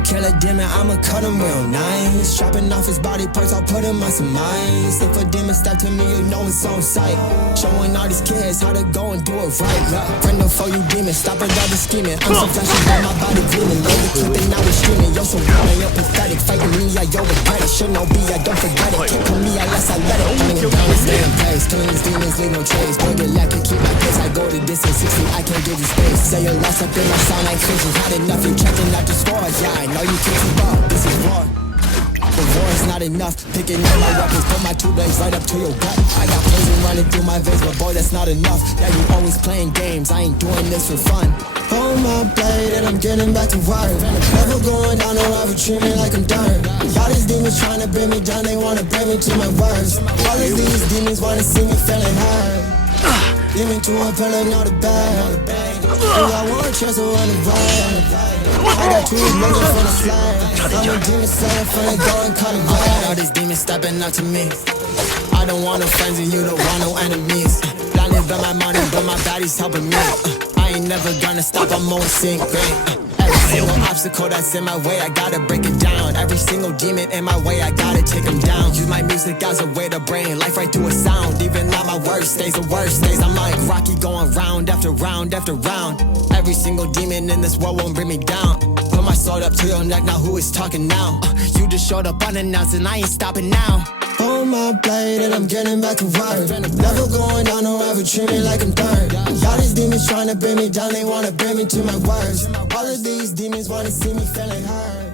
I'ma kill a demon, I'ma cut him real nice. Chopping off his body parts, I'll put him on some ice. If a demon step to me, you know it's on sight. Showing all these kids how to go and do it right. Friend before you demon, stop it all the scheming. I'm so flashy, got my body gleaming. Load the clip and now we streaming. Yo, so wild, you're pathetic. Fighting me, I yo regret it. Should know be, I don't forget it. Can't call me unless I let it. Running down this damn place. Killing these demons, leave no trace. Boogie like it, keep my pace. I go the distance, 60, I can't give you space. Say you're lost up in my sound like crazy. Had enough, you checking out the scores. Yeah, I know you can't keep up. This is war. The war is not enough. Picking up my weapons, put my 2 legs right up to your gut. I got poison running through my veins, but boy, that's not enough. Yeah, you always playing games. I ain't doing this for fun. Hold my blade and I'm getting back to work. Never going down, no ever treat me like I'm done. All these demons trying to bring me down, they wanna bring me to my worst. All of these demons wanna see me feeling hurt. Demon to a pillar, not a bag. You got one chance to run away. I got 2 legs from the flag. I'm a demon slayer from the go and cut it back. All these demons stepping up to me. I don't want no friends and you don't want no enemies. Blinded by my money, but my body's helping me. I ain't never gonna stop, I'm always seeing great. Every single obstacle that's in my way, I gotta break it down. Every single demon in my way, I gotta take them down. Use my music as a way to bring life right through a sound. Even on my worst days, the worst days, I'm like Rocky going round after round after round. Every single demon in this world won't bring me down. Put my sword up to your neck, now who is talking now? You just showed up unannounced and I ain't stopping now. Hold my blade and I'm getting back to work. Never going down, no ever treat me like I'm dirt. All these demons trying to bring me down, they wanna bring me to my worst. All of these demons wanna see me feeling hurt.